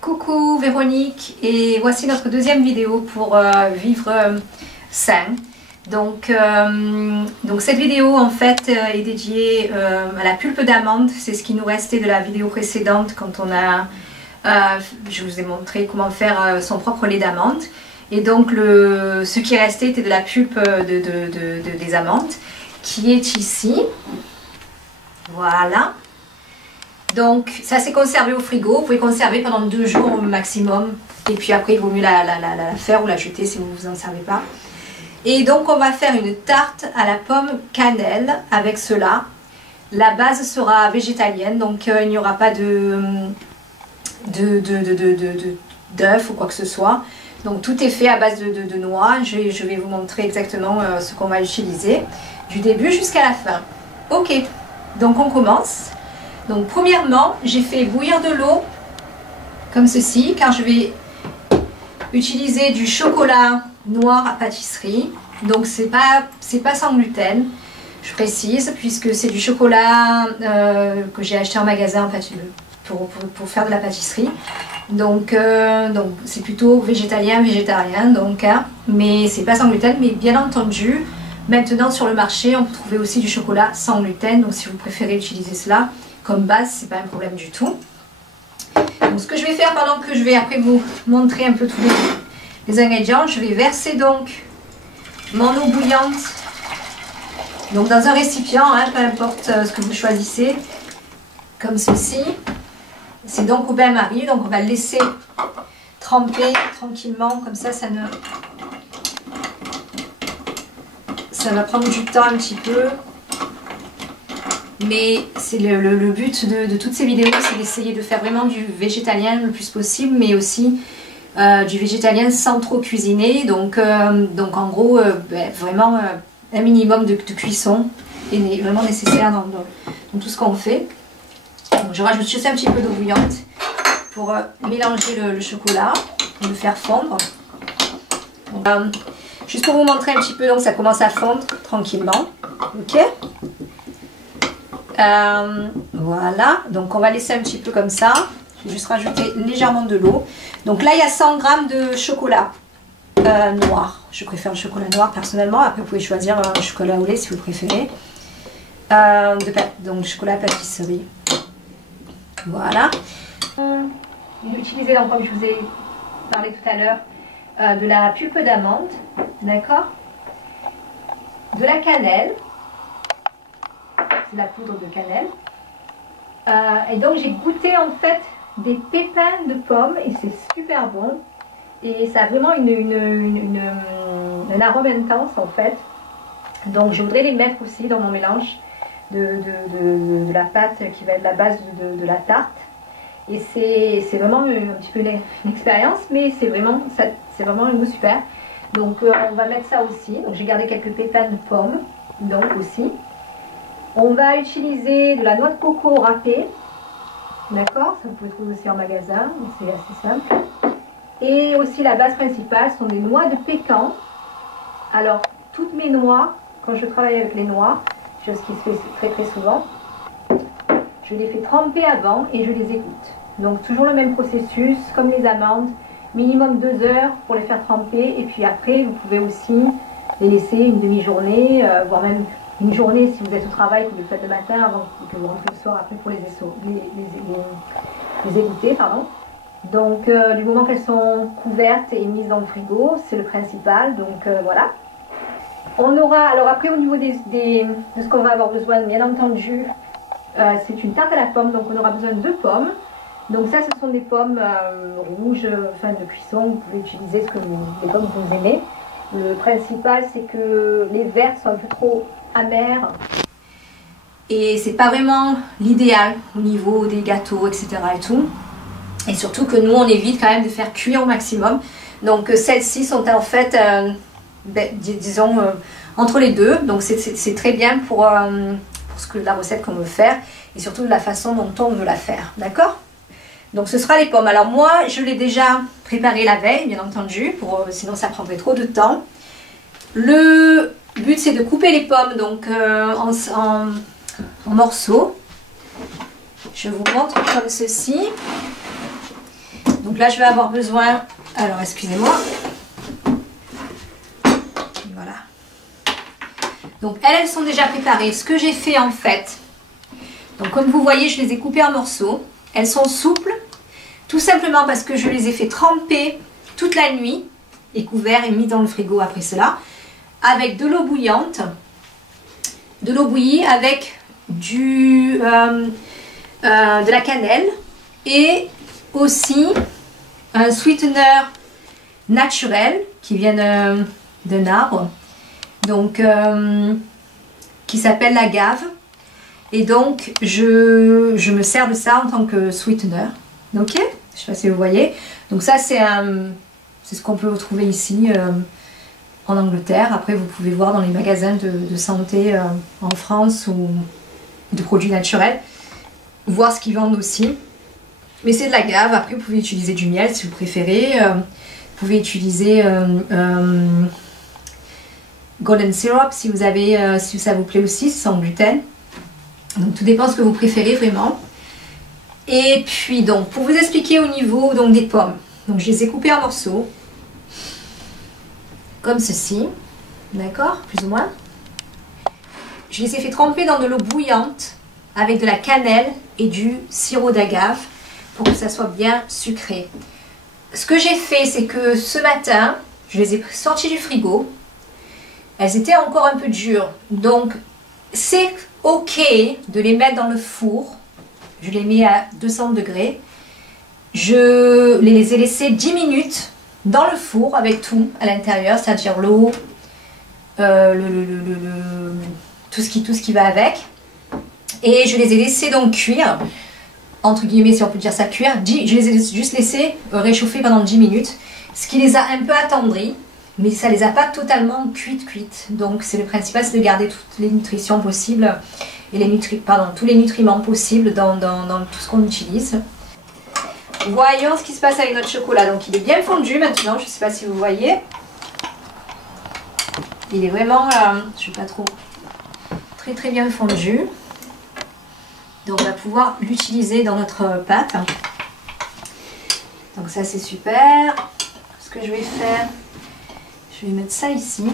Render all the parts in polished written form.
Coucou Véronique, et voici notre deuxième vidéo pour vivre sain. Donc cette vidéo en fait est dédiée à la pulpe d'amande. C'est ce qui nous restait de la vidéo précédente quand on a, je vous ai montré comment faire son propre lait d'amande. Et donc ce qui restait était de la pulpe des amandes qui est ici. Voilà. Donc ça c'est conservé au frigo, vous pouvez conserver pendant 2 jours au maximum. Et puis après il vaut mieux la faire ou la jeter si vous ne vous en servez pas. Et donc on va faire une tarte à la pomme cannelle avec cela. La base sera végétalienne, donc il n'y aura pas d'œufs ou quoi que ce soit. Donc tout est fait à base de noix. Je vais vous montrer exactement ce qu'on va utiliser du début jusqu'à la fin. Ok, donc on commence. Donc premièrement, j'ai fait bouillir de l'eau comme ceci, car je vais utiliser du chocolat noir à pâtisserie. Donc c'est pas sans gluten, je précise, puisque c'est du chocolat que j'ai acheté en magasin en fait, pour faire de la pâtisserie. Donc c'est plutôt végétalien, végétarien, donc, hein, mais c'est pas sans gluten. Mais bien entendu, maintenant sur le marché, on peut trouver aussi du chocolat sans gluten. Donc si vous préférez utiliser cela comme base, c'est pas un problème du tout. Donc ce que je vais faire pendant que je vais après vous montrer un peu tous les ingrédients, je vais verser donc mon eau bouillante donc dans un récipient, hein, peu importe ce que vous choisissez, comme ceci. C'est donc au bain-marie, donc on va le laisser tremper tranquillement, comme ça, ça va prendre du temps un petit peu. Mais c'est le but de toutes ces vidéos, c'est d'essayer de faire vraiment du végétalien le plus possible, mais aussi du végétalien sans trop cuisiner. Donc en gros, vraiment un minimum de cuisson est vraiment nécessaire dans tout ce qu'on fait. Donc, je rajoute juste un petit peu d'eau bouillante pour mélanger le chocolat et le faire fondre. Donc, juste pour vous montrer un petit peu, donc ça commence à fondre tranquillement. Ok. Voilà, donc on va laisser un petit peu comme ça. Je vais juste rajouter légèrement de l'eau. Donc là il y a 100 g de chocolat noir. Je préfère le chocolat noir personnellement. Après vous pouvez choisir un chocolat au lait si vous préférez. Donc chocolat pâtisserie. Voilà. J'ai utilisé, donc comme je vous ai parlé tout à l'heure, de la pulpe d'amande, d'accord, de la cannelle. C'est la poudre de cannelle. Et donc j'ai goûté en fait des pépins de pommes et c'est super bon. Et ça a vraiment un arôme intense en fait. Donc je voudrais les mettre aussi dans mon mélange de la pâte qui va être la base de la tarte. Et c'est vraiment un petit peu une expérience, mais c'est vraiment un goût super. Donc on va mettre ça aussi. Donc j'ai gardé quelques pépins de pommes donc aussi. On va utiliser de la noix de coco râpée, d'accord, ça vous pouvez trouver aussi en magasin, c'est assez simple. Et aussi la base principale sont des noix de pécan. Alors toutes mes noix, quand je travaille avec les noix, chose qui se fait très très souvent, je les fais tremper avant et je les égoutte. Donc toujours le même processus, comme les amandes, minimum 2 heures pour les faire tremper. Et puis après vous pouvez aussi les laisser une demi-journée, voire même une journée si vous êtes au travail, que vous le faites le matin avant que vous rentrez le soir après pour les égoutter, pardon. Donc du moment qu'elles sont couvertes et mises dans le frigo, c'est le principal. Donc voilà. On aura, alors après au niveau de ce qu'on va avoir besoin, bien entendu, c'est une tarte à la pomme, donc on aura besoin de 2 pommes. Donc ça ce sont des pommes rouges, enfin de cuisson, vous pouvez utiliser les pommes que vous aimez. Le principal c'est que les vertes sont un peu trop amères et c'est pas vraiment l'idéal au niveau des gâteaux, etc. et tout. Et surtout que nous on évite quand même de faire cuire au maximum. Donc celles-ci sont en fait disons entre les deux. Donc c'est très bien pour la recette qu'on veut faire et surtout de la façon dont on veut la faire, d'accord. Donc ce sera les pommes. Alors moi je l'ai déjà préparé la veille bien entendu, sinon ça prendrait trop de temps. Le but c'est de couper les pommes donc en morceaux. Je vous montre comme ceci. Donc là, je vais avoir besoin, alors excusez-moi, voilà. Donc elles sont déjà préparées. Ce que j'ai fait en fait, donc comme vous voyez, je les ai coupées en morceaux. Elles sont souples, tout simplement parce que je les ai fait tremper toute la nuit et couverts et mis dans le frigo après cela, avec de l'eau bouillante, de l'eau bouillie avec de la cannelle et aussi un sweetener naturel qui vient d'un arbre, donc qui s'appelle l'agave. Et donc je me sers de ça en tant que sweetener. Ok, je sais pas si vous voyez. Donc ça c'est ce qu'on peut retrouver ici en Angleterre. Après vous pouvez voir dans les magasins de santé en France ou de produits naturels, voir ce qu'ils vendent aussi. Mais c'est de l'agave. Après vous pouvez utiliser du miel si vous préférez. Vous pouvez utiliser golden syrup si vous avez, si ça vous plaît aussi, sans gluten. Donc tout dépend de ce que vous préférez vraiment. Et puis donc pour vous expliquer au niveau donc, des pommes, donc je les ai coupées en morceaux comme ceci, d'accord, plus ou moins. Je les ai fait tremper dans de l'eau bouillante avec de la cannelle et du sirop d'agave pour que ça soit bien sucré. Ce que j'ai fait, c'est que ce matin, je les ai sorties du frigo. Elles étaient encore un peu dures, donc c'est ok de les mettre dans le four. Je les mets à 200 degrés. Je les ai laissées 10 minutes dans le four avec tout à l'intérieur, c'est-à-dire l'eau, tout ce qui va avec. Et je les ai laissées donc cuire, entre guillemets si on peut dire ça, cuire. Je les ai juste laissées réchauffer pendant 10 minutes, ce qui les a un peu attendries. Mais ça ne les a pas totalement cuites. Donc c'est le principal, c'est de garder toutes les nutritions possibles et tous les nutriments possibles dans tout ce qu'on utilise. Voyons ce qui se passe avec notre chocolat. Donc il est bien fondu maintenant, je ne sais pas si vous voyez. Il est vraiment, je ne sais pas trop, très bien fondu. Donc on va pouvoir l'utiliser dans notre pâte. Donc ça c'est super. Ce que je vais faire, je vais mettre ça ici.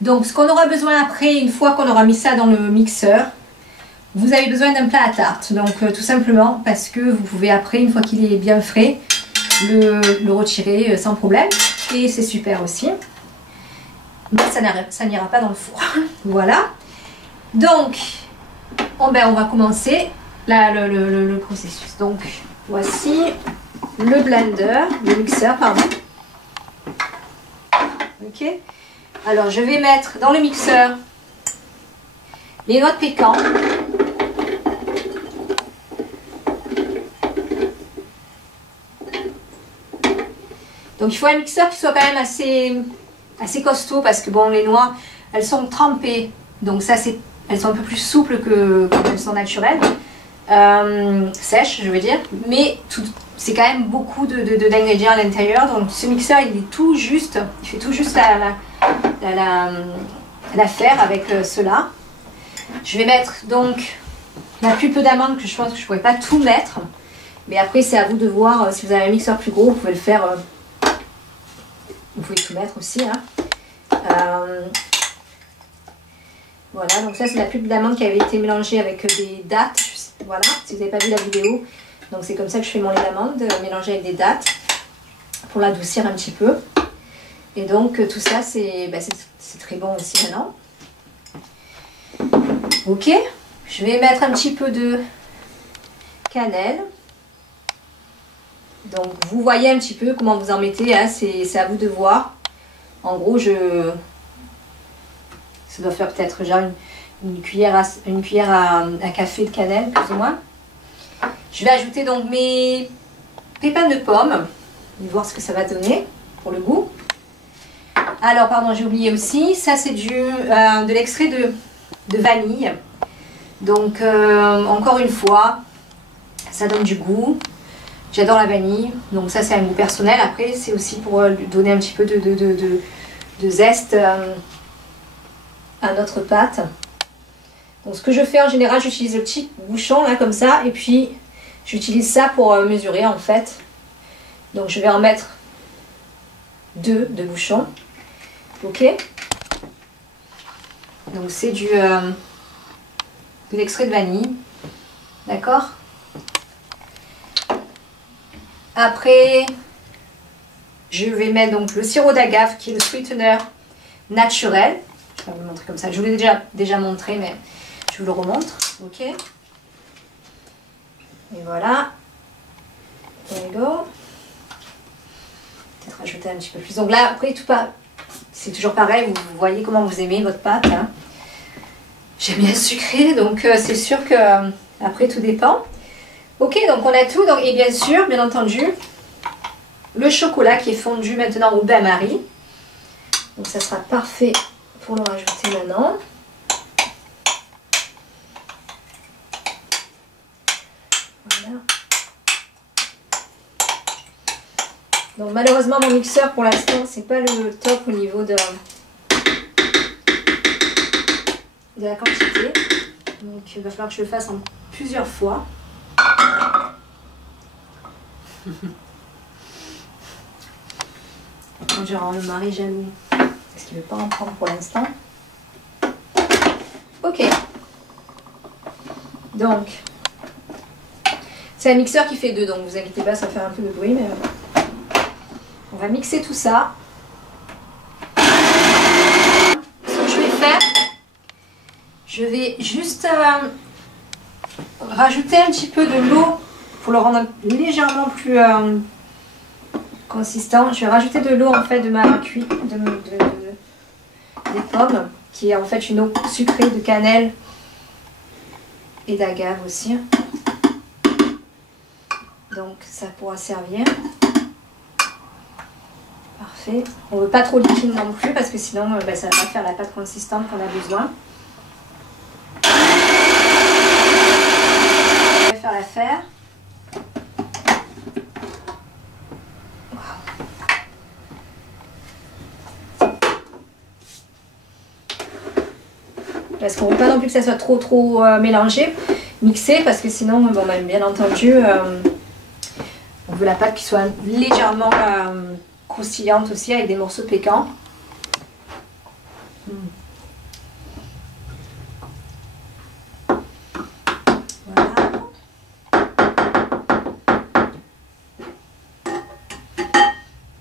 Donc ce qu'on aura besoin après, une fois qu'on aura mis ça dans le mixeur, vous avez besoin d'un plat à tarte. Donc tout simplement parce que vous pouvez après, une fois qu'il est bien frais, le retirer sans problème. Et c'est super aussi. Mais ça n'ira pas dans le four. Voilà. Donc, on va commencer le processus. Donc voici le blender, le mixeur, pardon. Ok. Alors, je vais mettre dans le mixeur les noix de pécan. Donc, il faut un mixeur qui soit quand même assez costaud parce que bon, les noix, elles sont trempées. Donc ça, elles sont un peu plus souples que quand elles sont naturelles. Sèches, je veux dire. Mais c'est quand même beaucoup d'ingrédients à l'intérieur. Donc ce mixeur, il est tout juste, il fait tout juste l'affaire avec cela. Je vais mettre donc la plus peu d'amandes, que je pense que je ne pourrais pas tout mettre. Mais après, c'est à vous de voir. Si vous avez un mixeur plus gros, vous pouvez le faire. Vous pouvez tout mettre aussi. Hein. Voilà, donc ça c'est la pulpe d'amande qui avait été mélangée avec des dattes. Voilà, si vous n'avez pas vu la vidéo. Donc c'est comme ça que je fais mon lait d'amande, mélangé avec des dattes, pour l'adoucir un petit peu. Et donc tout ça c'est très bon aussi maintenant. Ok, je vais mettre un petit peu de cannelle. Donc vous voyez un petit peu comment vous en mettez, hein, c'est à vous de voir. En gros, ça doit faire peut-être genre une cuillère à café de cannelle, plus ou moins. Je vais ajouter donc mes pépins de pommes. On va voir ce que ça va donner pour le goût. Alors, pardon, j'ai oublié aussi. Ça, c'est de l'extrait de vanille. Donc, encore une fois, ça donne du goût. J'adore la vanille. Donc, ça, c'est un goût personnel. Après, c'est aussi pour lui donner un petit peu de zeste à notre pâte. Donc ce que je fais en général, j'utilise le petit bouchon là comme ça et puis J'utilise ça pour mesurer en fait. Donc je vais en mettre 2 de bouchons. Ok. Donc c'est de l'extrait de vanille. D'accord. Après, je vais mettre donc le sirop d'agave qui est le sweetener naturel. Je vais vous le montrer comme ça. Je vous l'ai déjà montré, mais je vous le remontre. Ok. Et voilà. There you go. Peut-être rajouter un petit peu plus. Donc là, après, c'est toujours pareil. Vous voyez comment vous aimez votre pâte. Hein. J'aime bien sucré, donc c'est sûr que après tout dépend. Ok, donc on a tout. Donc, et bien sûr, bien entendu, le chocolat qui est fondu maintenant au bain-marie. Donc ça sera parfait pour le rajouter maintenant. Voilà. Donc malheureusement mon mixeur pour l'instant c'est pas le top au niveau de la quantité. Donc il va falloir que je le fasse en plusieurs fois. Je vais rendre le mari jaloux parce qu'il ne veut pas en prendre pour l'instant. Ok. Donc, c'est un mixeur qui fait 2, donc vous inquiétez pas, ça fait un peu de bruit, mais on va mixer tout ça. Ce que je vais faire, je vais juste rajouter un petit peu de l'eau pour le rendre légèrement plus consistant. Je vais rajouter de l'eau en fait de ma cuite des pommes, qui est en fait une eau sucrée de cannelle et d'agave aussi. Donc ça pourra servir. Parfait. On ne veut pas trop liquide non plus parce que sinon ça ne va pas faire la pâte consistante qu'on a besoin. Je vais faire l'affaire. Parce qu'on ne veut pas non plus que ça soit trop mélangé, mixé, parce que sinon, bon, bien entendu, on veut la pâte qui soit légèrement croustillante aussi, avec des morceaux piquants. Voilà.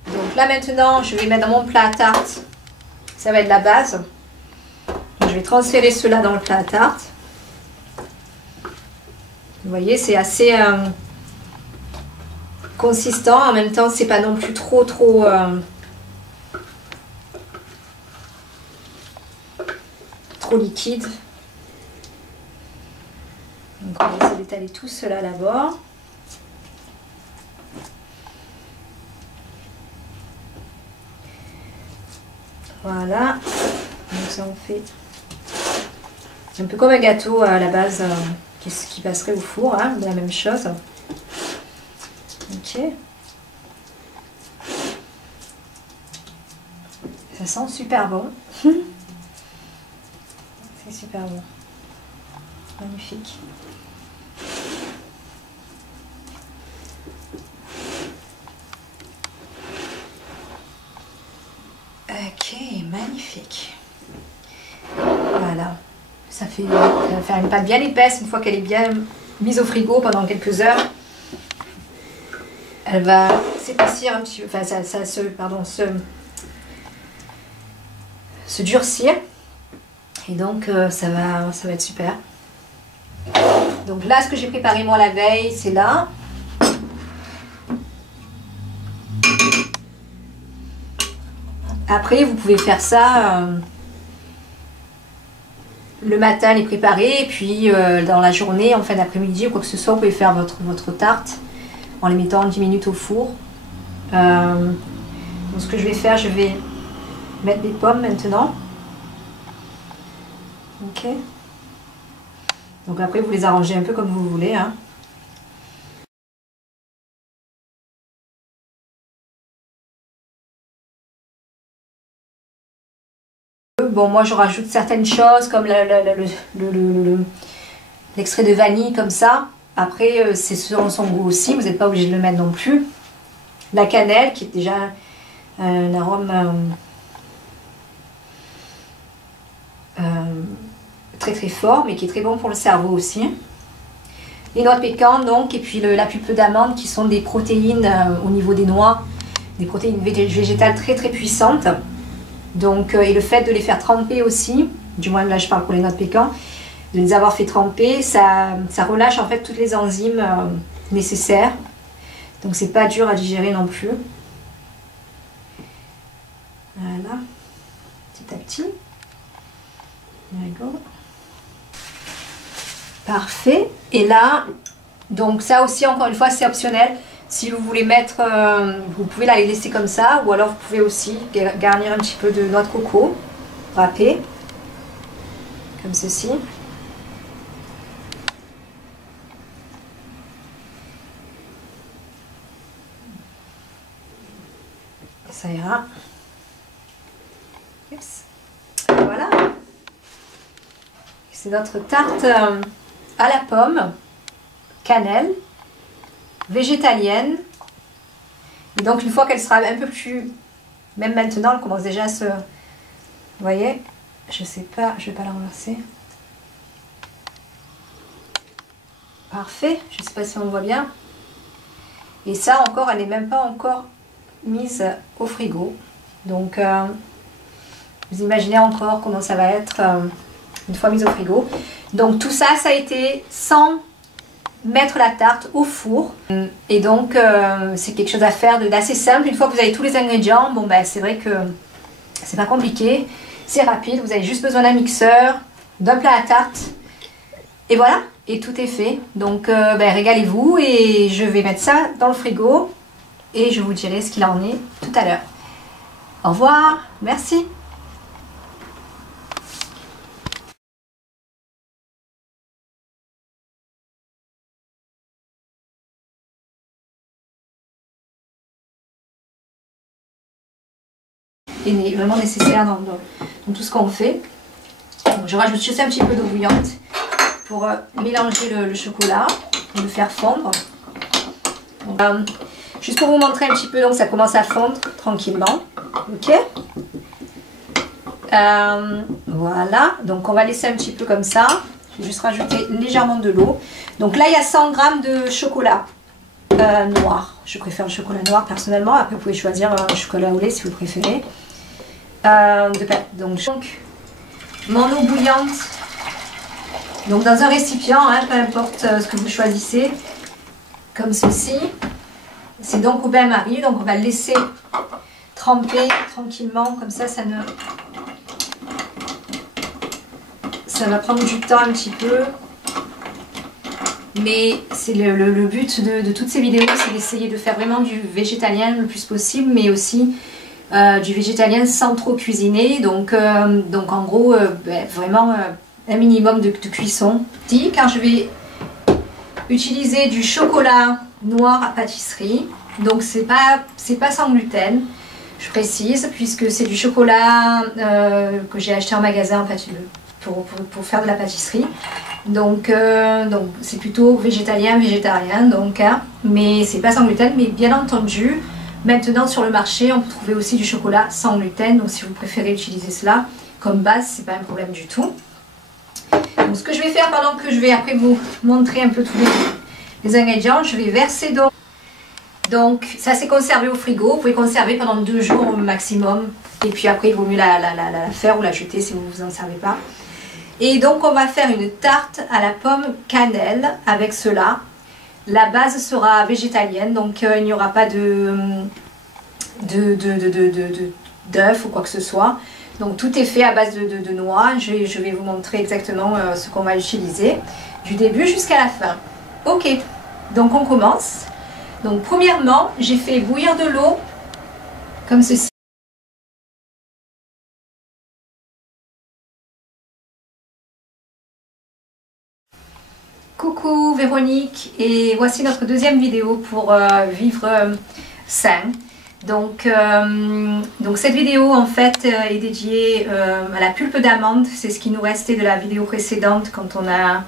Donc là maintenant, je vais mettre dans mon plat à tarte, ça va être la base. Je vais transférer cela dans le plat à tarte. Vous voyez, c'est assez consistant. En même temps, c'est pas non plus trop liquide. Donc on va essayer d'étaler tout cela d'abord. Voilà. Donc ça on fait un peu comme un gâteau à la base qui passerait au four, hein, la même chose. Ok. Ça sent super bon. C'est super bon. Magnifique. Ok, magnifique. Voilà. Ça va faire une pâte bien épaisse une fois qu'elle est bien mise au frigo pendant quelques heures. Elle va s'épaissir un petit peu, enfin se durcir. Et donc ça va être super. Donc là, ce que j'ai préparé moi la veille, c'est là. Après, vous pouvez faire ça le matin, les préparer, et puis dans la journée, en fin d'après-midi ou quoi que ce soit, vous pouvez faire votre tarte en les mettant 10 minutes au four. Donc ce que je vais faire, je vais mettre des pommes maintenant. Ok. Donc après, vous les arrangez un peu comme vous voulez, hein. Bon, moi je rajoute certaines choses comme l'extrait de vanille comme ça. Après, c'est selon son goût aussi, vous n'êtes pas obligé de le mettre non plus. La cannelle, qui est déjà un arôme très très fort, mais qui est très bon pour le cerveau aussi. Les noix de pécan, donc, et puis la pulpe d'amande, qui sont des protéines au niveau des noix, des protéines végétales très très puissantes. Donc, et le fait de les faire tremper aussi, du moins là je parle pour les noix de pécan, de les avoir fait tremper, ça relâche en fait toutes les enzymes nécessaires. Donc c'est pas dur à digérer non plus. Voilà, petit à petit. D'accord. Parfait. Et là, donc ça aussi encore une fois c'est optionnel. Si vous voulez mettre, vous pouvez la laisser comme ça, ou alors vous pouvez aussi garnir un petit peu de noix de coco râpée, comme ceci. Ça ira. Oups. Voilà. C'est notre tarte à la pomme, cannelle, végétalienne. Et donc une fois qu'elle sera un peu plus, même maintenant elle commence déjà à se, vous voyez, je sais pas, je vais pas la renverser. Parfait, je sais pas si on voit bien. Et ça encore, elle n'est même pas encore mise au frigo. Donc vous imaginez encore comment ça va être une fois mise au frigo. Donc tout ça, ça a été sans mettre la tarte au four. Et donc c'est quelque chose à faire d'assez simple. Une fois que vous avez tous les ingrédients, bon ben c'est vrai que c'est pas compliqué, c'est rapide. Vous avez juste besoin d'un mixeur, d'un plat à tarte. Et voilà, et tout est fait. Donc ben, régalez-vous et je vais mettre ça dans le frigo. Et je vous dirai ce qu'il en est tout à l'heure. Au revoir, merci. Est vraiment nécessaire dans tout ce qu'on fait. Donc, je rajoute juste un petit peu d'eau bouillante pour mélanger le chocolat et le faire fondre. Donc, juste pour vous montrer un petit peu, donc ça commence à fondre tranquillement. Ok. Voilà, donc on va laisser un petit peu comme ça. Je vais juste rajouter légèrement de l'eau. Donc là il y a 100 g de chocolat noir. Je préfère le chocolat noir personnellement. Après vous pouvez choisir un chocolat au lait si vous préférez. Donc mon eau bouillante. Donc dans un récipient, hein, peu importe ce que vous choisissez. Comme ceci. C'est donc au bain-marie. Donc on va le laisser tremper tranquillement. Comme ça, ça va prendre du temps un petit peu. Mais c'est le but de toutes ces vidéos, c'est d'essayer de faire vraiment du végétalien le plus possible, mais aussi du végétalien sans trop cuisiner. Donc en gros, ben, vraiment un minimum de cuisson. Car je vais utiliser du chocolat noir à pâtisserie. Donc c'est pas sans gluten, je précise, puisque c'est du chocolat que j'ai acheté en magasin pour faire de la pâtisserie. Donc c'est plutôt végétalien, végétarien, donc, hein, mais c'est pas sans gluten. Mais bien entendu, maintenant sur le marché, on peut trouver aussi du chocolat sans gluten. Donc si vous préférez utiliser cela comme base, c'est pas un problème du tout. Donc ce que je vais faire, pendant que je vais après vous montrer un peu tous les ingrédients, je vais verser donc ça c'est conservé au frigo. Vous pouvez conserver pendant 2 jours au maximum. Et puis après il vaut mieux la faire ou la jeter si vous ne vous en servez pas. Et donc on va faire une tarte à la pomme cannelle avec cela. La base sera végétalienne, donc il n'y aura pas d'œufs ou quoi que ce soit. Donc tout est fait à base de noix. Je vais vous montrer exactement ce qu'on va utiliser du début jusqu'à la fin. Ok, donc on commence. Donc premièrement, j'ai fait bouillir de l'eau comme ceci. Coucou Véronique, et voici notre deuxième vidéo pour vivre sain. Donc cette vidéo en fait est dédiée à la pulpe d'amande. C'est ce qui nous restait de la vidéo précédente quand on a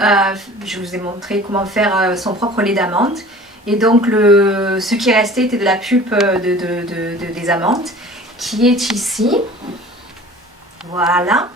Je vous ai montré comment faire son propre lait d'amande. Et donc ce qui restait était de la pulpe des amandes qui est ici. Voilà.